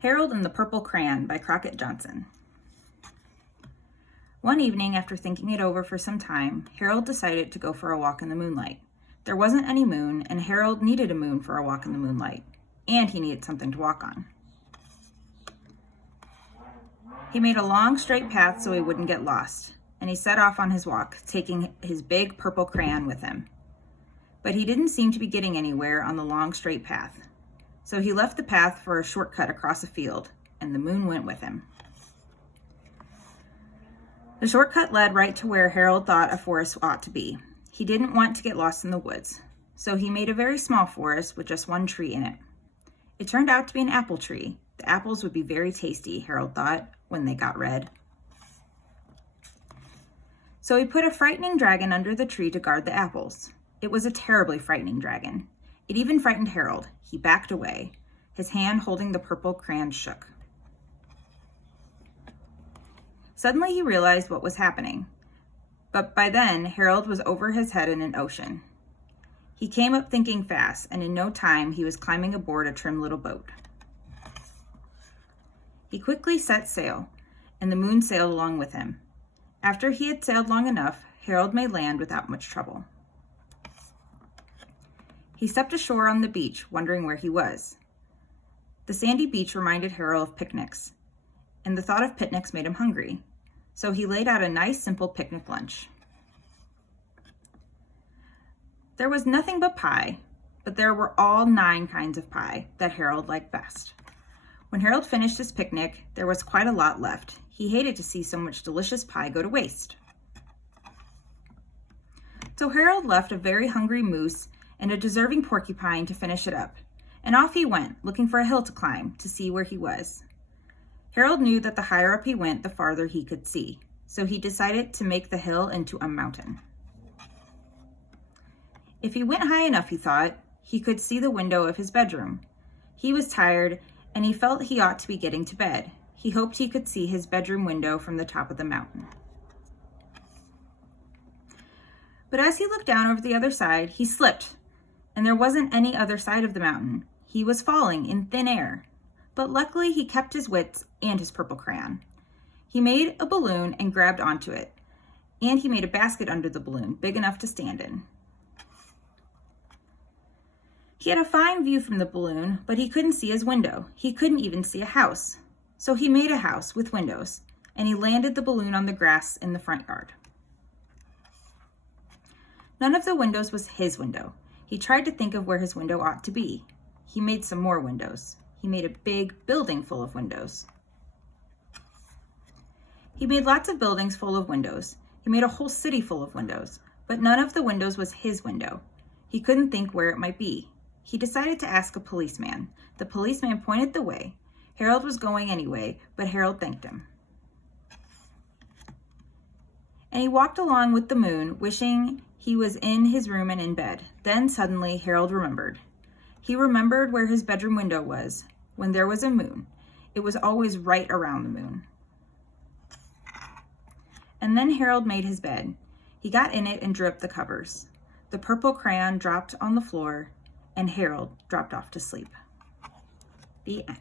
Harold and the Purple Crayon by Crockett Johnson. One evening, after thinking it over for some time, Harold decided to go for a walk in the moonlight. There wasn't any moon, and Harold needed a moon for a walk in the moonlight, and he needed something to walk on. He made a long, straight path so he wouldn't get lost, and he set off on his walk, taking his big purple crayon with him. But he didn't seem to be getting anywhere on the long, straight path. So he left the path for a shortcut across a field, and the moon went with him. The shortcut led right to where Harold thought a forest ought to be. He didn't want to get lost in the woods, so he made a very small forest with just one tree in it. It turned out to be an apple tree. The apples would be very tasty, Harold thought, when they got red. So he put a frightening dragon under the tree to guard the apples. It was a terribly frightening dragon. It even frightened Harold. He backed away. His hand holding the purple crayon shook. Suddenly he realized what was happening. But by then, Harold was over his head in an ocean. He came up thinking fast, and in no time he was climbing aboard a trim little boat. He quickly set sail, and the moon sailed along with him. After he had sailed long enough, Harold made land without much trouble. He stepped ashore on the beach, wondering where he was. The sandy beach reminded Harold of picnics, and the thought of picnics made him hungry. So he laid out a nice, simple picnic lunch. There was nothing but pie, but there were all 9 kinds of pie that Harold liked best. When Harold finished his picnic, there was quite a lot left. He hated to see so much delicious pie go to waste. So Harold left a very hungry moose and a deserving porcupine to finish it up, and off he went, looking for a hill to climb to see where he was. Harold knew that the higher up he went, the farther he could see, so he decided to make the hill into a mountain. If he went high enough, he thought, he could see the window of his bedroom. He was tired, and he felt he ought to be getting to bed. He hoped he could see his bedroom window from the top of the mountain. But as he looked down over the other side, he slipped, and there wasn't any other side of the mountain. He was falling in thin air. But luckily he kept his wits and his purple crayon. He made a balloon and grabbed onto it, and he made a basket under the balloon, big enough to stand in. He had a fine view from the balloon, but he couldn't see his window. He couldn't even see a house. So he made a house with windows, and he landed the balloon on the grass in the front yard. None of the windows was his window. He tried to think of where his window ought to be. He made some more windows. He made a big building full of windows. He made lots of buildings full of windows. He made a whole city full of windows, but none of the windows was his window. He couldn't think where it might be. He decided to ask a policeman. The policeman pointed the way. Harold was going anyway, but Harold thanked him. And he walked along with the moon, wishing he was in his room and in bed. Then suddenly Harold remembered. He remembered where his bedroom window was. When there was a moon, it was always right around the moon. And then Harold made his bed. He got in it and drew up the covers. The purple crayon dropped on the floor, and Harold dropped off to sleep. The end.